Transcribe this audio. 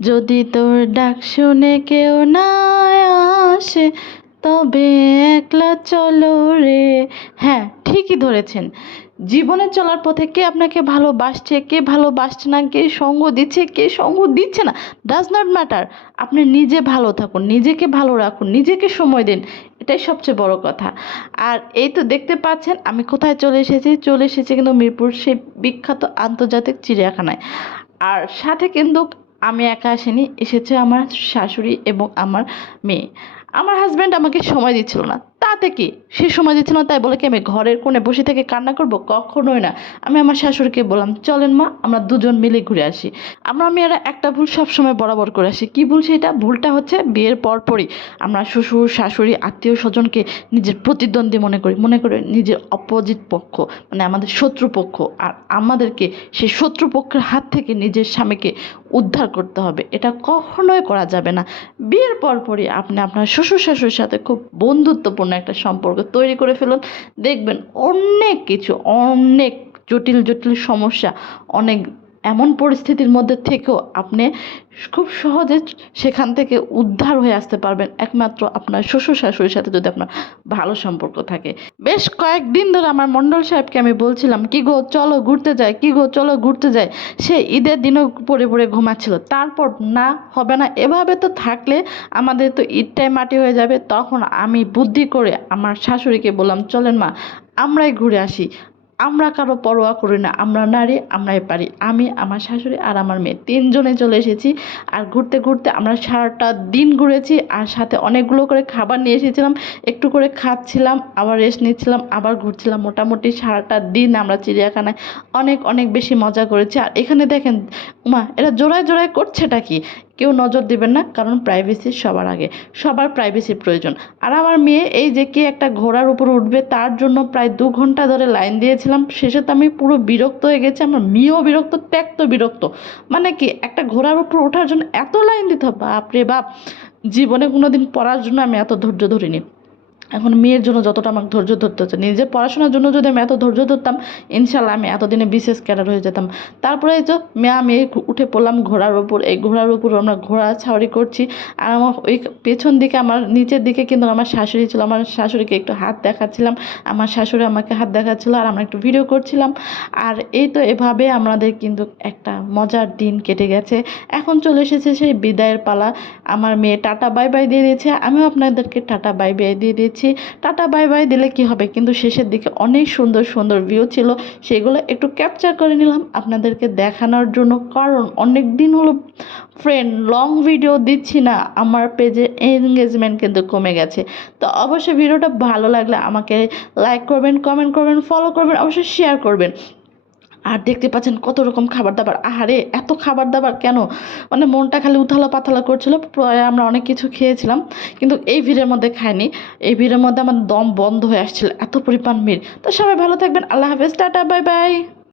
যদি তোর ডাক শুনে কেউ না আসে, তবে একলা চলো রে। হ্যাঁ ঠিকই ধরেছেন। জীবনে চলার পথে কে আপনাকে ভালোবাসছে, কে ভালোবাসছে না, কে সঙ্গ দিচ্ছে, কে সঙ্গ দিচ্ছে না ডাজ নট ম্যাটার আপনি নিজে ভালো থাকুন, নিজেকে ভালো রাখুন, নিজেকে সময় দিন, এটাই সবচেয়ে বড় কথা। আর এই তো দেখতে পাচ্ছেন, আমি কোথায় চলে এসেছি? চলে এসেছি কিন্তু মিরপুর, সেই বিখ্যাত আন্তর্জাতিক চিড়িয়াখানায়। আর সাথে কিন্তু আমি একা আসিনি, এসেছে আমার শাশুড়ি এবং আমার মেয়ে। আমার হাজব্যান্ড আমাকে সময় দিচ্ছিল না। তাতে কি? সে সময় দিচ্ছে না, তাই বলে কি আমি ঘরের কোণে বসে থেকে কান্না করব? কখনোই না। আমি আমার শাশুড়িকে বললাম, চলেন মা, আমরা দুজন মিলে ঘুরে আসি। আমরা মেয়েরা একটা ভুল সবসময় বরাবর করে আসি। কী ভুল সেটা? ভুলটা হচ্ছে বিয়ের পরপরই আমরা শ্বশুর, শাশুড়ি, আত্মীয় স্বজনকে নিজের প্রতিদ্বন্দ্বী মনে করি। মনে করি নিজের অপোজিট পক্ষ মানে আমাদের শত্রুপক্ষ আর আমাদেরকে সেই শত্রুপক্ষের হাত থেকে নিজের স্বামীকে উদ্ধার করতে হবে। এটা কখনোই করা যাবে না। বিয়ের পরপরই আপনি আপনার শ্বশুর, শাশুড়ির সাথে খুব বন্ধুত্বপূর্ণ একটা সম্পর্ক তৈরি করে ফেলুন। দেখবেন অনেক কিছু অনেক জটিল জটিল সমস্যা অনেক এমন পরিস্থিতির মধ্যে থেকেও আপনি খুব সহজে সেখান থেকে উদ্ধার হয়ে আসতে পারবেন। একমাত্র আপনার শ্বশুর শাশুড়ির সাথে যদি আপনার ভালো সম্পর্ক থাকে। বেশ কয়েকদিন ধরে আমার মণ্ডল সাহেবকে আমি বলছিলাম, কি গো, চলো ঘুরতে যাই, কি গো, চলো ঘুরতে যাই। সে ঈদের দিনও পড়ে পড়ে ঘুমাচ্ছিল। তারপর না, হবে না, এভাবে তো থাকলে আমাদের তো ঈদটাই মাটি হয়ে যাবে। তখন আমি বুদ্ধি করে আমার শাশুড়িকে বললাম, চলেন মা, আমরাই ঘুরে আসি। আমরা কারও পরোয়া করি না, আমরা নারী, আমরাই পারি। আমি, আমার শাশুড়ি আর আমার মেয়ে তিনজনে চলে এসেছি আর ঘুরতে ঘুরতে আমরা সারাটা দিন ঘুরেছি আর সাথে অনেকগুলো করে খাবার নিয়ে এসেছিলাম, একটু করে খাচ্ছিলাম, আবার রেস্ট নিচ্ছিলাম, আবার ঘুরছিলাম। মোটামুটি সারাটা দিন আমরা চিড়িয়াখানায় অনেক অনেক বেশি মজা করেছি। আর এখানে দেখেন মা এরা জোড়ায় জোড়ায় করছেটা কি? কেউ নজর দেবেন না, কারণ প্রাইভেসি সবার আগে, সবার প্রাইভেসির প্রয়োজন। আর আমার মেয়ে, এই যে কে একটা ঘোড়ার উপর উঠবে, তার জন্য প্রায় দু ঘণ্টা ধরে লাইন দিয়েছিলাম। শেষে তো আমি পুরো বিরক্ত হয়ে গেছি, আমার মেয়েও বিরক্ত, ত্যাক্ত বিরক্ত। মানে কি, একটা ঘোড়ার উপর ওঠার জন্য এত লাইন দিতে হবে, বাপরে বাপ! জীবনে কোনোদিন পড়ার জন্য আমি এত ধৈর্য ধরিনি। এখন মেয়ের জন্য যতটা আমাকে ধৈর্য ধরতে হচ্ছে, নিজের পড়াশোনার জন্য যদি আমি এত ধৈর্য ধরতাম, ইনশাল্লাহ আমি এতদিনে বিশেষ ক্যাডার হয়ে যেতাম। তারপরে এই যে মেয়ে, আমি উঠে পড়লাম ঘোড়ার ওপর এই ঘোড়ার উপর আমরা ঘোড়া ছাউরি করছি। আর আমার ওই পেছন দিকে, আমার নিচের দিকে কিন্তু আমার শাশুড়ি ছিল, আমার শাশুড়িকে একটু হাত দেখাচ্ছিলাম। আমার শাশুড়ি আমাকে হাত দেখাচ্ছিলো আর আমরা একটু ভিডিও করছিলাম। আর এই তো এভাবে আমাদের কিন্তু একটা মজার দিন কেটে গেছে। এখন চলে এসেছে সেই বিদায়ের পালা। আমার মেয়ে টাটা বাই বাই দিয়ে দিয়েছে। আমিও আপনাদেরকে টাটা বাই বাই দিয়ে দিয়েছি। Tata, bye bye. দিলে কি হবে? কিন্তু শেষের দিকে অনেক সুন্দর সুন্দর ভিউ ছিল। সেগুলো একটু ক্যাপচার করে নিলাম আপনাদেরকে দেখানোর জন্য। কারণ অনেক দিন হলো ফ্রেন্ড লং ভিডিও দিচ্ছি না। আমার পেজে এনগেজমেন্ট কিন্তু কমে গেছে। তো অবশ্যই ভিডিওটা ভালো লাগলে আমাকে লাইক করবেন কমেন্ট করবেন ফলো করবেন, অবশ্যই শেয়ার করবেন। আর দেখতে পাচ্ছেন কত রকম খাবার দাবার আহারে, এত খাবার দাবার কেন? মানে মনটা খালি উথালা পাথালো করছিল, প্রায় আমরা অনেক কিছু খেয়েছিলাম, কিন্তু এই ভিড়ের মধ্যে খাইনি। এই ভিড়ের মধ্যে আমার দম বন্ধ হয়ে আসছিল, এত পরিমাণ ভিড়। তো সবাই ভালো থাকবেন, আল্লাহ হাফেজ, টাটা, বাই বাই।